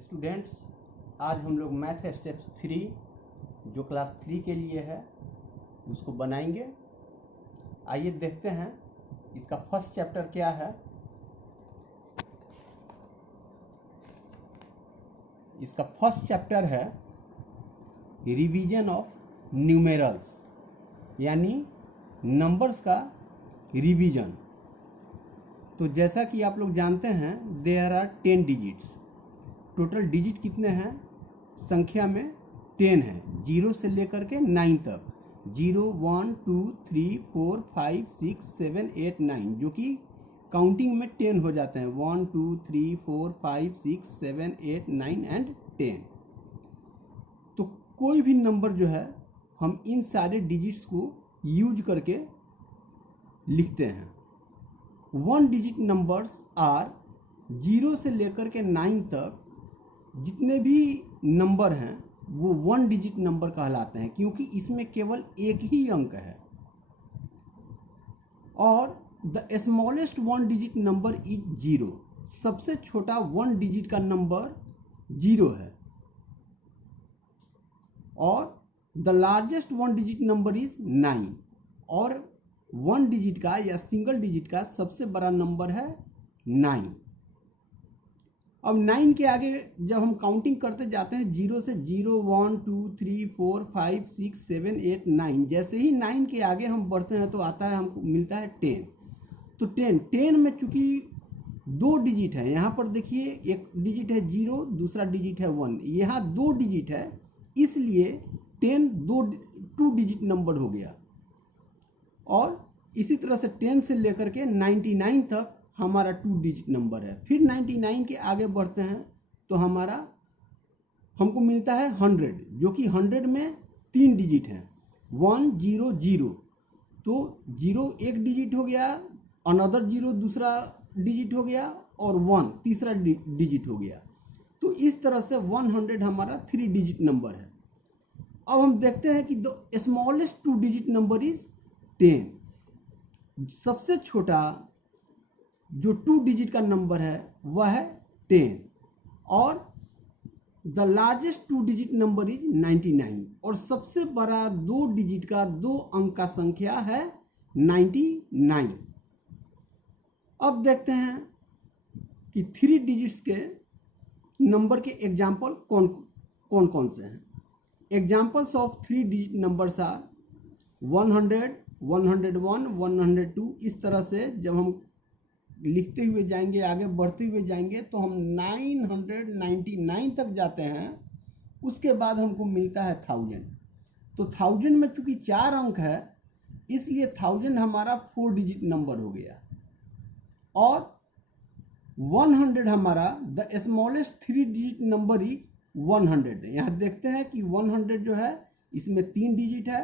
Students, आज हम लोग मैथ स्टेप्स 3 जो क्लास 3 के लिए है उसको बनाएंगे। आइए देखते हैं इसका फर्स्ट चैप्टर क्या है। इसका फर्स्ट चैप्टर है रिवीजन ऑफ न्यूमेरल्स, यानी नंबर्स का रिवीजन। तो जैसा कि आप लोग जानते हैं there are 10 digits. Total digit कितने हैं संख्या में? 10 है, 0 से लेकर के 9 तक। 0 1 2 3 4 5 6 7 8 9 जो कि काउंटिंग में 10 हो जाते हैं। 1 2 3 4 5 6 7 8 9 एंड 10। तो कोई भी नंबर जो है हम इन सारे डिजिट्स को यूज करके लिखते हैं। 1 डिजिट नंबर्स आर 0 से लेकर के 9 तक जितने भी नंबर हैं वो 1 डिजिट नंबर कहलाते हैं, क्योंकि इसमें केवल एक ही अंक है। और the smallest 1 digit number is 0। सबसे छोटा 1 डिजिट का नंबर 0 है। और the largest 1 digit number is 9। और 1 डिजिट का या सिंगल डिजिट का सबसे बड़ा नंबर है 9। अब 9 के आगे जब हम काउंटिंग करते जाते हैं 0 से 0 1 2 3 4 5 6 7 8 9, जैसे ही 9 के आगे हम बढ़ते हैं तो आता है, हमको मिलता है 10। तो 10 में चूंकि 2 डिजिट है, यहाँ पर देखिए एक डिजिट है 0, दूसरा डिजिट है 1, यहाँ 2 डिजिट है, इसलिए 10 2 डिजिट नंबर हो गया। और इसी तरह से 10 से लेकर के 99 तक हमारा 2 डिजिट नंबर है। फिर 99 के आगे बढ़ते हैं तो हमको मिलता है 100, जो कि 100 में 3 डिजिट हैं, 1 0 0। तो 0 एक डिजिट हो गया, अनदर 0 दूसरा डिजिट हो गया, और 1 तीसरा डिजिट हो गया। तो इस तरह से 100 हमारा 3 डिजिट नंबर है। अब हम देखते हैं कि the smallest 2 digit number is 10। सबसे छोटा जो 2 डिजिट का नंबर है वह है 10। और the largest 2 digit number is 99। और सबसे बड़ा 2 डिजिट का 2 अंक का संख्या है 99। अब देखते हैं कि 3 डिजिट्स के नंबर के एग्जाम्पल कौन कौन से हैं। Examples of 3 digit numbers are 100, 101, 102। इस तरह से जब हम लिखते हुए जाएंगे, आगे बढ़ते हुए जाएंगे, तो हम 999 तक जाते हैं। उसके बाद हमको मिलता है 1000। तो 1000 में चूंकि 4 अंक है, इसलिए 1000 हमारा 4 डिजिट नंबर हो गया। और 100 हमारा the smallest 3 digit number is 100। यहाँ देखते हैं कि 100 जो है इसमें 3 डिजिट है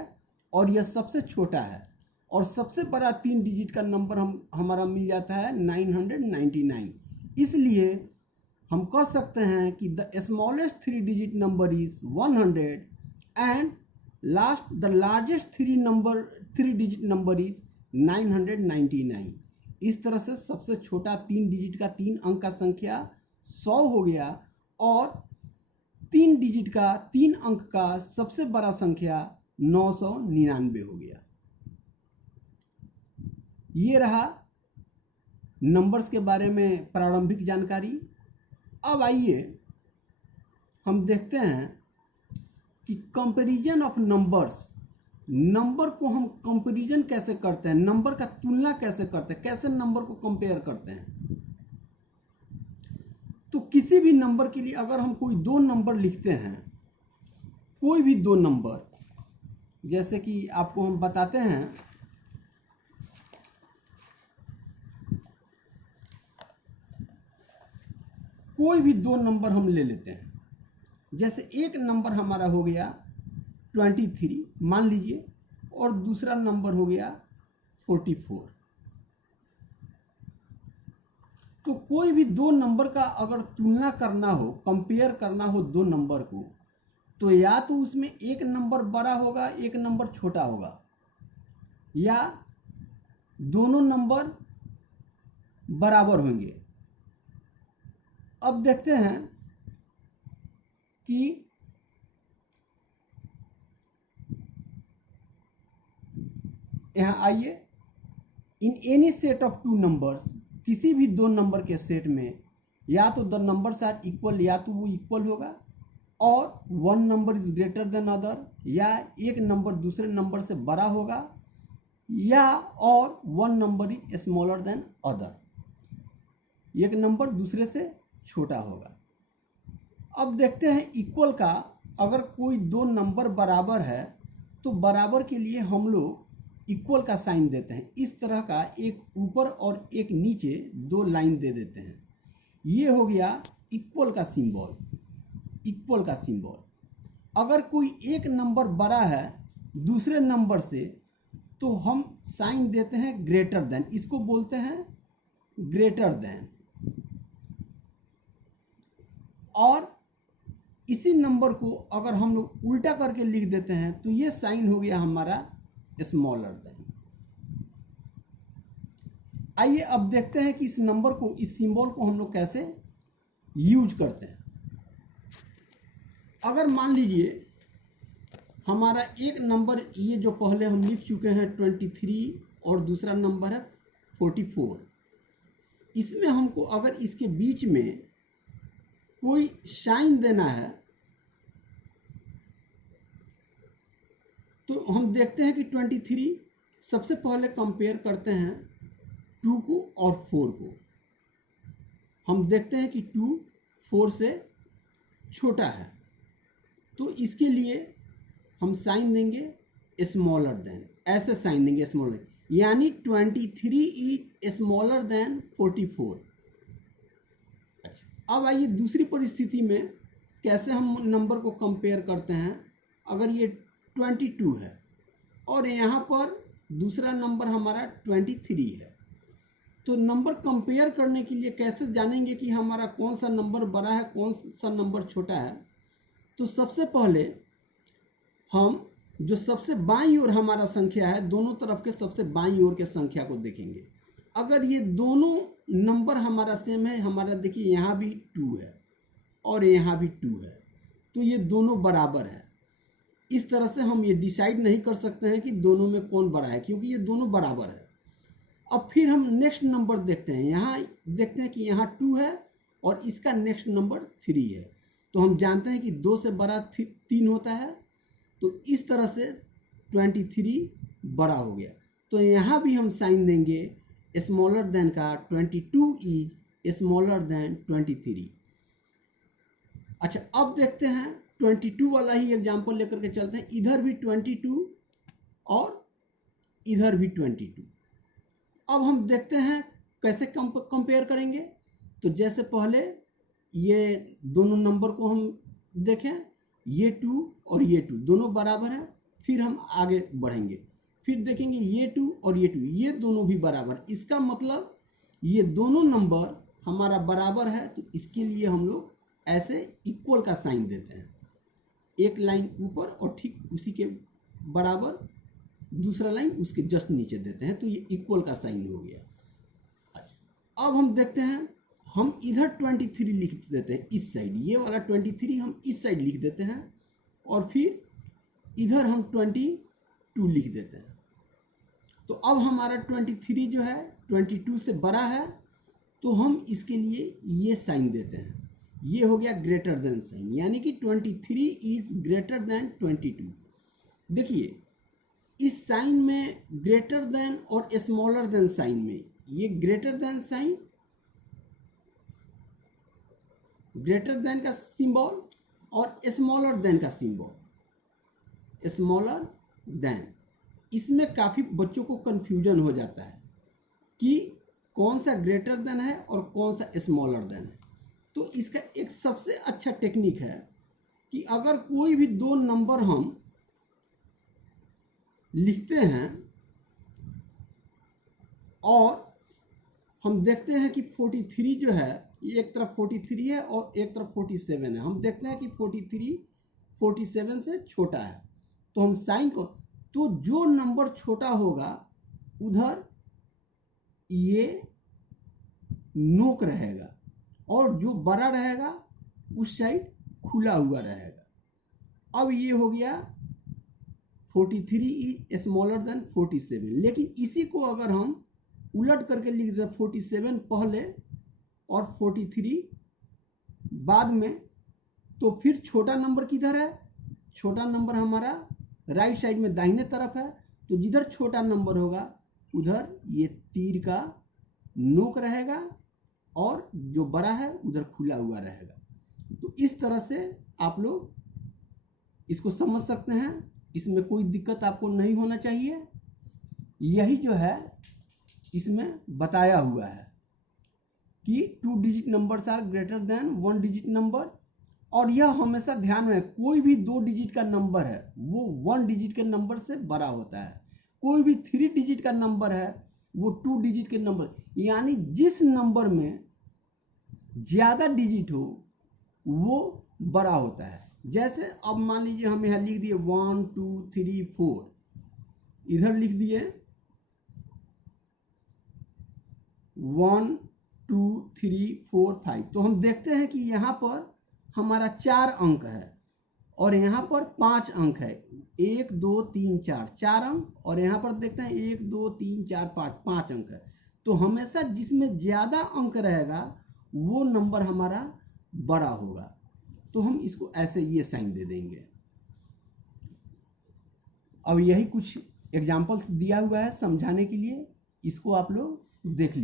और यह सबसे छोटा है। और सबसे बड़ा 3 डिजिट का नंबर हमारा मिल जाता है 999। इसलिए हम कह सकते हैं कि the smallest 3 digit number is 100 and the largest 3 digit number is 999। इस तरह से सबसे छोटा 3 डिजिट का 3 अंक का संख्या 100 हो गया, और 3 डिजिट का 3 अंक का सबसे बड़ा संख्या 999 हो गया। ये रहा नंबर्स के बारे में प्रारंभिक जानकारी। अब आइए हम देखते हैं कि कंपैरिजन ऑफ नंबर्स। नंबर को हम कंपैरिजन कैसे करते हैं, नंबर का तुलना कैसे करते हैं, कैसे नंबर को कंपेयर करते हैं। तो किसी भी नंबर के लिए अगर हम कोई 2 नंबर लिखते हैं, कोई भी 2 नंबर, जैसे कि आपको हम बताते हैं, कोई भी 2 नंबर हम ले लेते हैं। जैसे एक नंबर हमारा हो गया 23 मान लीजिए, और दूसरा नंबर हो गया 44। तो कोई भी 2 नंबर का अगर तुलना करना हो, कंपेयर करना हो 2 नंबर को, तो या तो उसमें एक नंबर बड़ा होगा, एक नंबर छोटा होगा, या दोनों नंबर बराबर होंगे। अब देखते हैं कि यहाँ आइए, in any set of two numbers, किसी भी दो नंबर के सेट में या तो द नंबर्स आर इक्वल, या तो वो इक्वल होगा, और one number is greater than other, या एक नंबर दूसरे नंबर से बड़ा होगा, या और one number is smaller than other, एक नंबर दूसरे से छोटा होगा। अब देखते हैं इक्वल का, अगर कोई दो नंबर बराबर है तो बराबर के लिए हम लोग इक्वल का साइन देते हैं। इस तरह का एक ऊपर और एक नीचे दो लाइन दे देते हैं। ये हो गया इक्वल का सिंबल, इक्वल का सिंबल। अगर कोई एक नंबर बड़ा है दूसरे नंबर से तो हम साइन देते हैं ग्रेटर देन, इसको बोलते हैं ग्रेटर देन। और इसी नंबर को अगर हम लोग उल्टा करके लिख देते हैं तो ये साइन हो गया हमारा स्मॉलर देन। आइए अब देखते हैं कि इस नंबर को, इस सिंबल को हम लोग कैसे यूज करते हैं। अगर मान लीजिए हमारा एक नंबर, ये जो पहले हम लिख चुके हैं 23 और दूसरा नंबर है 44, इसमें हमको अगर इसके बीच में कोई साइन देना है तो हम देखते हैं कि 23 सबसे पहले कंपेयर करते हैं 2 को और 4 को। हम देखते हैं कि 2 4 से छोटा है, तो इसके लिए हम साइन देंगे स्मॉलर देन, ऐसे साइन देंगे स्मॉलर, यानी 23 इज स्मॉलर देन 44। अब आइए दूसरी परिस्थिति में कैसे हम नंबर को कंपेयर करते हैं। अगर ये 22 है और यहाँ पर दूसरा नंबर हमारा 23 है, तो नंबर कंपेयर करने के लिए कैसे जानेंगे कि हमारा कौन सा नंबर बड़ा है कौन सा नंबर छोटा है। तो सबसे पहले हम जो सबसे बाईं ओर हमारा संख्या है, दोनों तरफ के सबसे बाईं ओर के संख्या को देखेंगे। अगर ये दोनों नंबर हमारा सेम है, हमारा देखिए यहाँ भी 2 है और यहाँ भी 2 है, तो ये दोनों बराबर है। इस तरह से हम ये डिसाइड नहीं कर सकते हैं कि दोनों में कौन बड़ा है, क्योंकि ये दोनों बराबर है। अब फिर हम नेक्स्ट नंबर देखते हैं, यहाँ देखते हैं कि यहाँ 2 है और इसका नेक्स्ट नंबर 3 है, तो हम जानते हैं कि 2 से बड़ा 3 होता है, तो इस तरह से 23 बड़ा हो गया। तो यहाँ भी हम साइन देंगे स्मॉलर देन का, 22 इज स्मॉलर देन 23। अच्छा, अब देखते हैं 22 वाला ही एग्जाम्पल लेकर के चलते हैं। इधर भी 22 और इधर भी 22। अब हम देखते हैं कैसे कंपेयर करेंगे। तो जैसे पहले ये दोनों नंबर को हम देखें, ये 2 और ये 2 दोनों बराबर हैं। फिर हम आगे बढ़ेंगे, फिर देखेंगे ये 2 और ये 2 ये दोनों भी बराबर। इसका मतलब ये दोनों नंबर हमारा बराबर है, तो इसके लिए हम लोग ऐसे इक्वल का साइन देते हैं, एक लाइन ऊपर और ठीक उसी के बराबर दूसरा लाइन उसके जस्ट नीचे देते हैं, तो ये इक्वल का साइन हो गया। अब हम देखते हैं, हम इधर 23 लिख देते हैं इस साइड, ये वाला 23 हम इस साइड लिख देते हैं और फिर इधर हम 22 लिख देते हैं। तो अब हमारा 23 जो है 22 से बड़ा है, तो हम इसके लिए ये साइन देते हैं, ये हो गया ग्रेटर देन साइन, यानी कि 23 इज ग्रेटर देन 22। देखिए इस साइन में ग्रेटर देन और स्मॉलर देन साइन में, ये greater than sign, greater than का सिंबल और स्मॉलर देन का सिंबल, स्मॉलर देन, इसमें काफ़ी बच्चों को कंफ्यूजन हो जाता है कि कौन सा ग्रेटर देन है और कौन सा स्मॉलर देन है। तो इसका एक सबसे अच्छा टेक्निक है कि अगर कोई भी दो नंबर हम लिखते हैं और हम देखते हैं कि 43 जो है, ये एक तरफ 43 है और एक तरफ 47 है, हम देखते हैं कि 43 47 से छोटा है, तो हम साइन को, तो जो नंबर छोटा होगा उधर ये नोक रहेगा और जो बड़ा रहेगा उस साइड खुला हुआ रहेगा। अब ये हो गया 43 इज स्मॉलर देन 47, लेकिन इसी को अगर हम उलट करके लिख दें 47 पहले और 43 बाद में, तो फिर छोटा नंबर किधर है? छोटा नंबर हमारा राइट साइड में दाहिने तरफ है, तो जिधर छोटा नंबर होगा उधर ये तीर का नोक रहेगा और जो बड़ा है उधर खुला हुआ रहेगा। तो इस तरह से आप लोग इसको समझ सकते हैं, इसमें कोई दिक्कत आपको नहीं होना चाहिए। यही जो है इसमें बताया हुआ है कि 2 digit numbers are greater than 1 digit number. और यह हमेशा ध्यान में, कोई भी 2 डिजिट का नंबर है वो 1 डिजिट के नंबर से बड़ा होता है, कोई भी 3 डिजिट का नंबर है वो 2 डिजिट के नंबर, यानी जिस नंबर में ज़्यादा डिजिट हो वो बड़ा होता है। जैसे अब मान लीजिए हम यहाँ लिख दिए 1 2 3 4, इधर लिख दिए 1 2 3 4 5, तो हम देखते हैं कि यहाँ पर हमारा 4 अंक है और यहाँ पर 5 अंक है, 1 2 3 4, 4 अंक, और यहाँ पर देखते हैं 1 2 3 4 5, 5 अंक है। तो हमेशा जिसमें ज़्यादा अंक रहेगा वो नंबर हमारा बड़ा होगा। तो हम इसको ऐसे ये साइन दे देंगे। अब यही कुछ एग्जाम्पल्स दिया हुआ है समझाने के लिए, इसको आप लोग देख लीजिए।